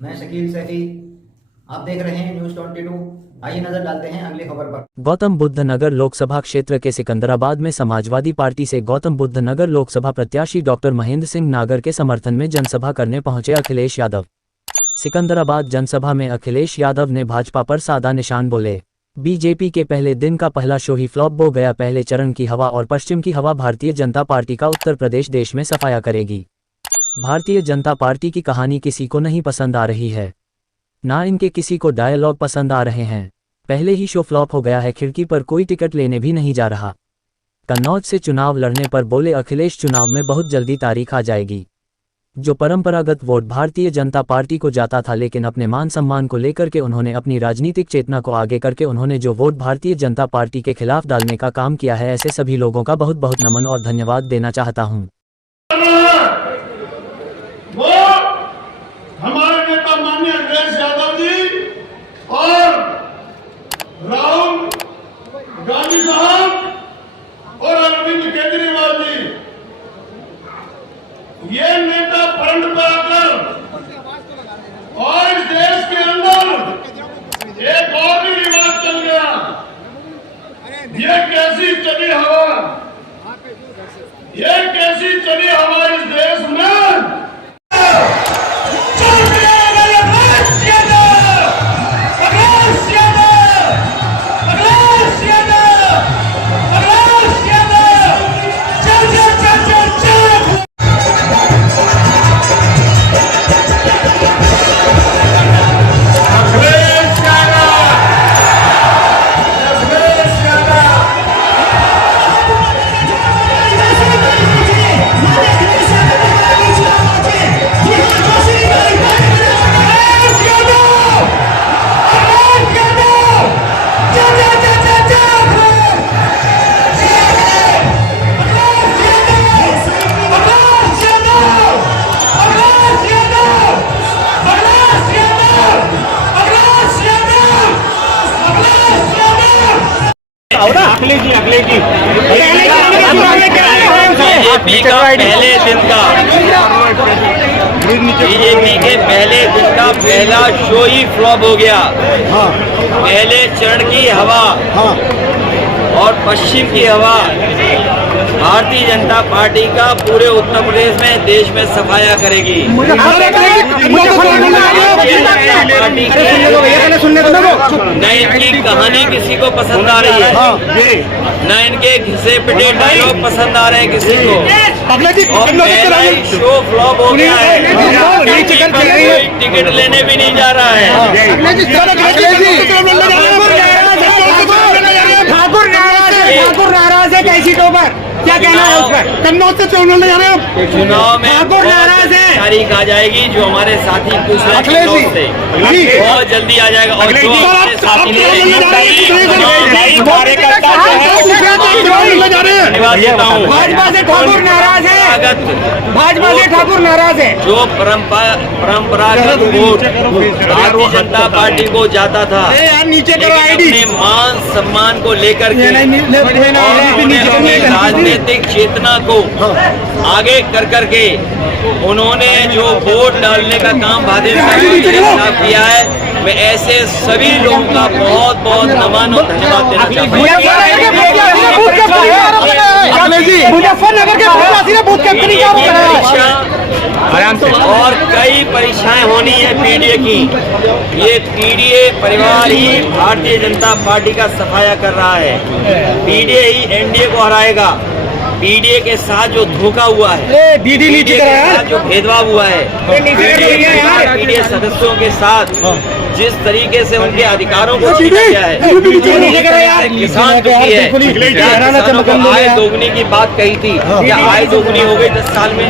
मैं शकील सैफी, आप देख रहे हैं न्यूज़ 22। आइए नजर डालते हैं अगली खबर पर। गौतम बुद्ध नगर लोकसभा क्षेत्र के सिकंदराबाद में समाजवादी पार्टी से गौतम बुद्ध नगर लोकसभा प्रत्याशी डॉक्टर महेंद्र सिंह नागर के समर्थन में जनसभा करने पहुंचे अखिलेश यादव। सिकंदराबाद जनसभा में अखिलेश यादव ने भाजपा पर साधा निशान बोले। बीजेपी के पहले दिन का पहला शो ही फ्लॉप हो गया। पहले चरण की हवा और पश्चिम की हवा भारतीय जनता पार्टी का उत्तर प्रदेश देश में सफाया करेगी। भारतीय जनता पार्टी की कहानी किसी को नहीं पसंद आ रही है, ना इनके किसी को डायलॉग पसंद आ रहे हैं। पहले ही शो फ्लॉप हो गया है, खिड़की पर कोई टिकट लेने भी नहीं जा रहा। कन्नौज से चुनाव लड़ने पर बोले अखिलेश चुनाव में बहुत जल्दी तारीख आ जाएगी। जो परंपरागत वोट भारतीय जनता पार्टी को जाता था, लेकिन अपने मान सम्मान को लेकर के उन्होंने अपनी राजनीतिक चेतना को आगे करके उन्होंने जो वोट भारतीय जनता पार्टी के खिलाफ डालने का काम किया है, ऐसे सभी लोगों का बहुत बहुत नमन और धन्यवाद देना चाहता हूं। वो हमारे नेता माननीय अखिलेश यादव जी और राहुल गांधी साहब और अरविंद केजरीवाल जी, ये नेता फ्रंट पर आकर और इस देश के अंदर एक और भी रिवाज चल गया। ये कैसी चली हवा, ये कैसी चली हवा इस देश में। बीजेपी का पहले दिन का बीजेपी के पहले दिन का पहला शो ही फ्लॉप हो गया। पहले चरण की हवा और पश्चिम की हवा भारतीय जनता पार्टी का पूरे उत्तर प्रदेश में देश में सफाया करेगी। न इनकी कहानी किसी को पसंद आ रही है, न इनके घिसे पिटे डायलॉग पसंद आ रहे हैं किसी को। और पहला ही शो फ्लॉप हो गया है, टिकट लेने भी नहीं जा रहा है। ठाकुर नाराज है कई सीटों पर, क्या कहना है उस पर? कन्नौज से चुनाव में जा रहे हैं चुनाव में ठाकुर नाराज है। तारीख आ जाएगी, जो हमारे साथी पूछ रहे हैं बहुत जल्दी आ जाएगा। और जो हमारे साथी भाजपा से ठाकुर नाराज है, भाजपा से ठाकुर नाराज है। जो परंपरागत वोट भारतीय जनता पार्टी को जाता था, अपने मान सम्मान को लेकर के अपनी राजनीतिक चेतना को आगे कर करके उन्होंने जो वोट डालने का काम भारतीय जनता पार्टी ने किया है, मैं ऐसे सभी लोगों का बहुत बहुत नमन और धन्यवाद देना चाहता हूँ। और कई परीक्षाएं होनी है पीडीए की। ये पीडीए परिवार ही भारतीय जनता पार्टी का सफाया कर रहा है। पीडीए ही एनडीए को हराएगा। पीडीए के साथ जो धोखा हुआ है, पीडीए के साथ जो भेदभाव हुआ है, पीडीए सदस्यों के साथ जिस तरीके से उनके अधिकारों को छीना गया है, किसान दुखी है। किसानों को आय दोगुनी की बात कही थी, क्या आय दोगुनी हो गई 10 साल में?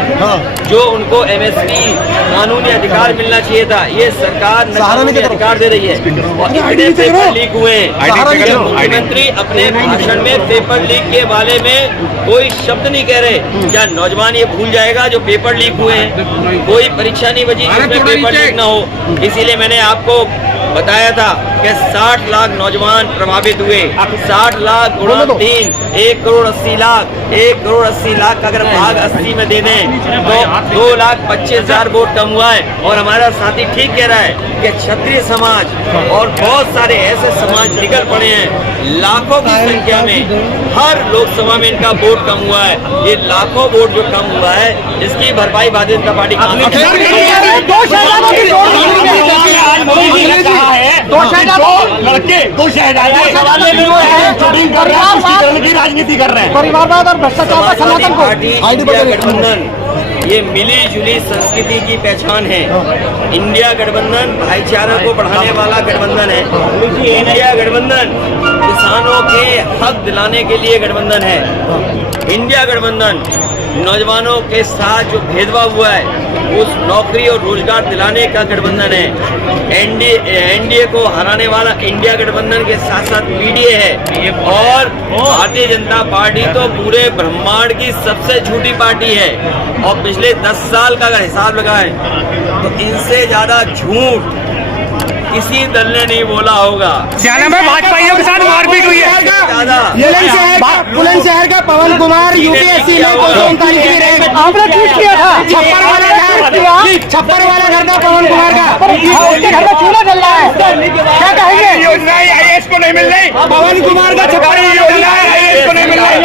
जो उनको एमएसपी कानूनी अधिकार मिलना चाहिए था, ये सरकार कानूनी अधिकार दे रही है। और इतने पेपर लीक हुए हैं, मुख्यमंत्री अपने भाषण में पेपर लीक के बारे में कोई शब्द नहीं कह रहे। क्या नौजवान ये भूल जाएगा जो पेपर लीक हुए हैं? कोई परीक्षा नहीं बची जिसमें पेपर लीक ना हो। इसीलिए मैंने आपको बताया था कि 60 लाख नौजवान प्रभावित हुए, 60 लाख गुणा 3 1 करोड़ 80 लाख, 1 करोड़ 80 लाख का अगर भाग 80 में दे दें तो 2,25,000 वोट कम हुआ है। और हमारा साथी ठीक कह रहा है कि क्षत्रिय समाज और बहुत सारे ऐसे समाज निकल पड़े हैं लाखों की संख्या में, हर लोकसभा में इनका वोट कम हुआ है। ये लाखों वोट जो कम हुआ है इसकी भरपाई भारतीय जनता पार्टी कहाँ से करेगी? दो शहजादे शूटिंग कर रहे हैं, पुष्टिकरण की राजनीति कर रहे हैं, परिवारवाद और भ्रष्टाचार का समर्थन पार्टी इंडिया गठबंधन ये मिली जुली संस्कृति की पहचान है। इंडिया गठबंधन भाईचारा को बढ़ाने वाला गठबंधन है। इंडिया गठबंधन किसानों के हक दिलाने के लिए गठबंधन है। इंडिया गठबंधन नौजवानों के साथ जो भेदभाव हुआ है उस नौकरी और रोजगार दिलाने का गठबंधन है। एनडीए को हराने वाला इंडिया गठबंधन के साथ साथ पीडीए है। और भारतीय जनता पार्टी तो पूरे ब्रह्मांड की सबसे झूठी पार्टी है। और पिछले 10 साल का अगर हिसाब लगाएं तो इनसे ज्यादा झूठ किसी दल ने नहीं बोला होगा। सियाना में भाजपाइयों के साथ मारपीट हुई है। बुलंदशहर का पवन कुमार यूपीएससी में 239वीं रैंक, आपने ट्वीट किया था। छप्पर वाला घर था पवन कुमार का, उसके घर में चूल्हा जल रहा है, क्या कहेंगे? योजना आईएएस को नहीं मिल रही, पवन कुमार का छप्पर योजना आईएएस को नहीं मिल रही।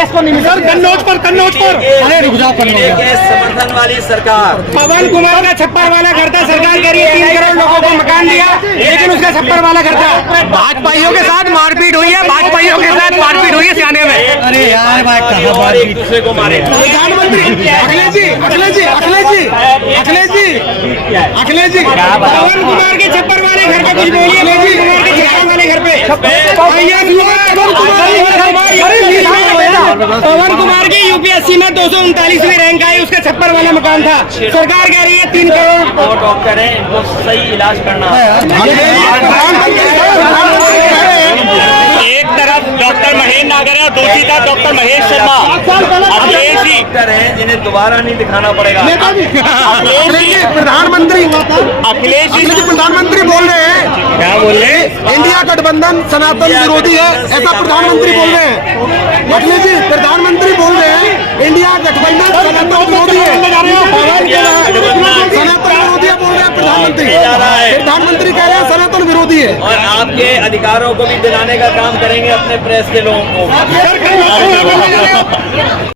कन्नौज पर अरे रुक जाओ, समर्थन वाली सरकार, पवन कुमार का छप्पर वाला घर था, सरकार कह रही है 3 करोड़ लोगों को मकान दिया, लेकिन उसका छप्पर वाला घर था। भाजपाइयों के साथ मारपीट हुई है, भाजपाइयों के साथ मारपीट हुई है सियाने में। अरे यार और एक दूसरे को मारे। प्रधानमंत्री अखिलेश जी पवन कुमार के छप्पर वाले घर पे कुछ बोलिए। पवन कुमार के छप्पर वाले घर पे पवन कुमार की यूपीएससी में 239वीं रैंक आई, उसका छप्पर वाला मकान था। सरकार कह रही है 3 करोड़। और डॉक्टर है, इनको सही इलाज करना है। एक तरफ डॉक्टर महेंद्र नागर है और दूसरी तरफ डॉक्टर महेश शर्मा अखिलेश जी डॉक्टर हैं जिन्हें दोबारा नहीं दिखाना पड़ेगा। प्रधानमंत्री बोल रहे हैं, क्या बोल रहे हैं? इंडिया गठबंधन सनातन विरोधी है, ऐसा प्रधानमंत्री बोल रहे हैं। अखिलेश जी प्रधानमंत्री बोल रहे हैं इंडिया गठबंधन सनातन विरोधी है, सनातन विरोधी है बोल रहे हैं प्रधानमंत्री। प्रधानमंत्री कह रहे हैं सनातन विरोधी है। और आपके अधिकारों को भी दिलाने का काम करेंगे अपने प्रेस के लोगों को।